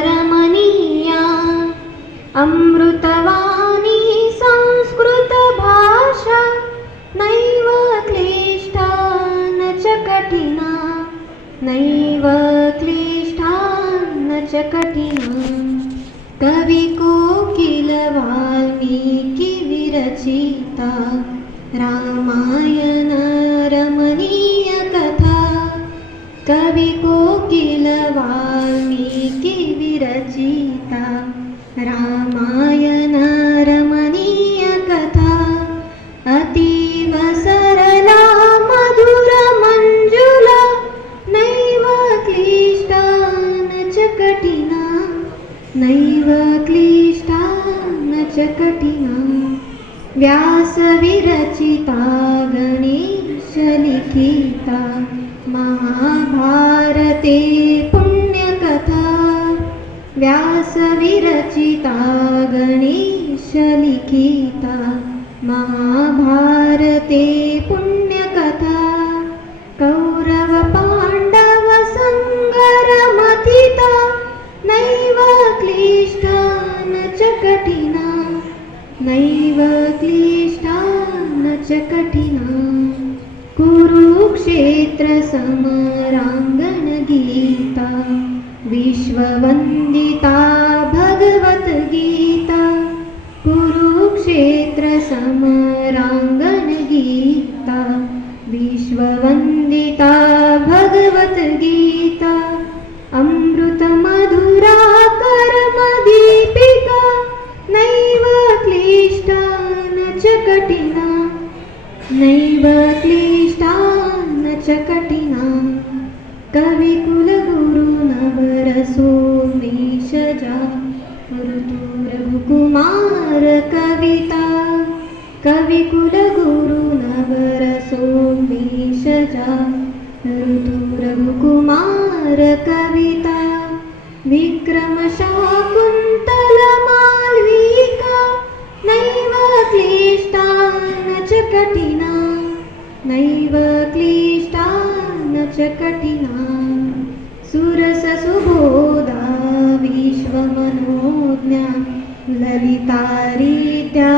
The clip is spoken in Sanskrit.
रमणीया अमृतवाणी संस्कृतभाषा नैव क्लिष्टा न च कठिना नैव क्लिष्टा न च कठिना। कविकोकिल वाल्मीकि विरचिता रामायण रमणीय कथा। कविकोकिल वाल्मीकि विरचिता रामायण रमणीय कथा। अतीव सरला मधुर मंजुला नैव क्लिष्टा न च कठिना नैव क्लिष्टा न च कठिना। व्यास विरचिता गणेश लिखिता महाभारते पुण्यकथा। व्यास विरचिता गणेश लिखिता महाभारते पुण्यकथा। कौरव पांडव संग्रामथिता नैव क्लिष्टा न च कठिना नैव क्लिष्टा न च कठिना। कुरुक्षेत्र समरांगण गीता विश्ववंदिता भगवत गीता। कुरुक्षेत्र समरांगण गीता विश्ववंदिता भगवत गीता। अमृत मधुरा कर्म दीपिका नैव क्लिष्टा न च कठिना नैव क्लिष्टा न च कठिना। कविकुलगुरु नवरसोमेशजा ऋतु रघुकुमार कविता। कविकुलगुरु नवरसोमेशजा ऋतु रघुकुमार कविता। विक्रम शाकुन्तल मालविका नैव क्लिष्टा न च कठिना नैव क्लिष्टा न च कठिना। सुरस सुबोधा विश्वमनोज्ञा ललिता रीत्या